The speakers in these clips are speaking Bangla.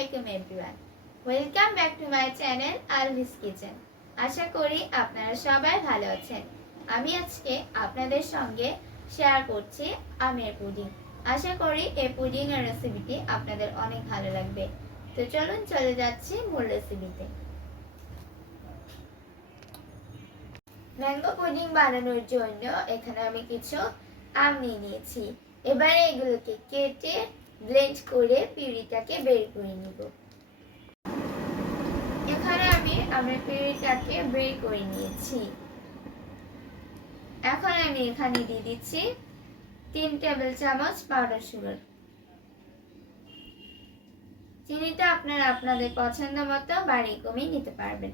আলাইকুম everyone. Welcome back to my channel Alvi's kitchen. আশা করি আপনারা সবাই ভালো আছেন। আমি আজকে আপনাদের সঙ্গে শেয়ার করছি আমের পুডিং। আশা করি এই পুডিং এর রেসিপিটি আপনাদের অনেক ভালো লাগবে। তো চলুন চলে যাচ্ছি মূল রেসিপিতে ম্যাঙ্গো পুডিং বানানোর জন্য এখানে আমি কিছু আম নিয়ে নিয়েছি। এবারে এগুলোকে কেটে ব্লেন্ড করে পিউরিটাকে বের করে নিব। এখানে আমি আমার পিউরিটাকে বের করে নিয়েছি। এখন আমি এখানে দিয়ে দিচ্ছি তিন টেবিল চামচ পাউডার সুগার চিনিটা আপনারা আপনাদের পছন্দ মতো বাড়ি কমিয়ে নিতে পারবেন।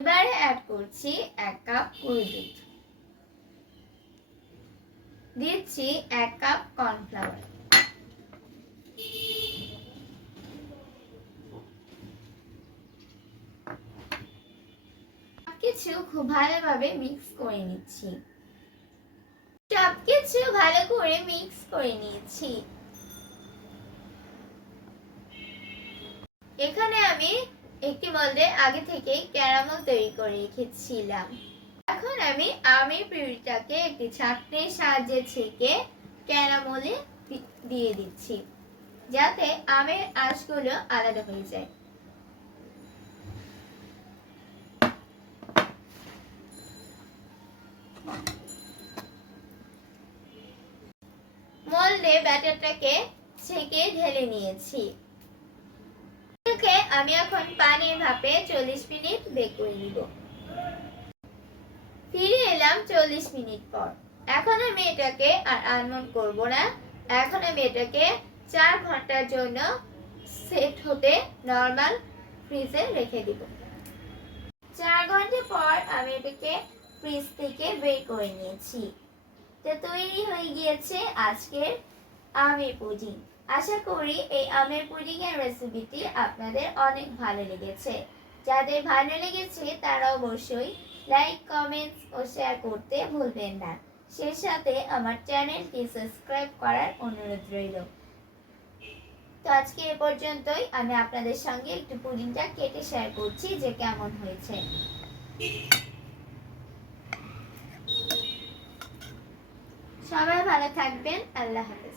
এবারে অ্যাড করছি এক কাপ গুঁড়ো দুধ দিচ্ছি এক কাপ কর্নফ্লাওয়ার। কিছু খুব ভালোভাবে মিক্স করে নিচ্ছি। সবকিছু ভালো করে মিক্স করে নিয়েছি এখানে আমি একটি মধ্যে আগে থেকেই ক্যারামেল তৈরি করে রেখেছিলাম। এখন আমি আমি পিউরিটাকে একটি ছাঁকনির সাহায্যে ছেঁকে ক্যারামলে দিয়ে দিচ্ছি, যাতে আমের আঁশগুলো আলাদা হয়ে যায়। মোল্ডে ব্যাটারটাকে ছেঁকে ঢেলে নিয়েছি। আমি এখন পানির ভাপে চল্লিশ মিনিট বেক করে নিব। ফিরে এলাম চল্লিশ মিনিট পর। এখন আমি এটাকে আর আনমন করব না। এখন আমি এটাকে চার ঘণ্টার জন্য সেট হতে নর্মাল ফ্রিজে রেখে দিব। চার ঘণ্টা পর আমি এটাকে ফ্রিজ থেকে বের করে নিয়েছি। তো তৈরি হয়ে গিয়েছে আজকের আমের পুডিং। আশা করি এই আমের পুডিং এর রেসিপিটি আপনাদের অনেক ভালো লেগেছে। যাদের ভালো লেগেছে তারা অবশ্যই লাইক কমেন্টস ও শেয়ার করতে ভুলবেন না। সেই সাথে আমার চ্যানেলটি সাবস্ক্রাইব করার অনুরোধ রইল। তো আজকে এ পর্যন্তই। আমি আপনাদের সঙ্গে একটু পুডিংটা কেটে শেয়ার করছি যে কেমন হয়েছে। সবাই ভালো থাকবেন। আল্লাহ হাফেজ।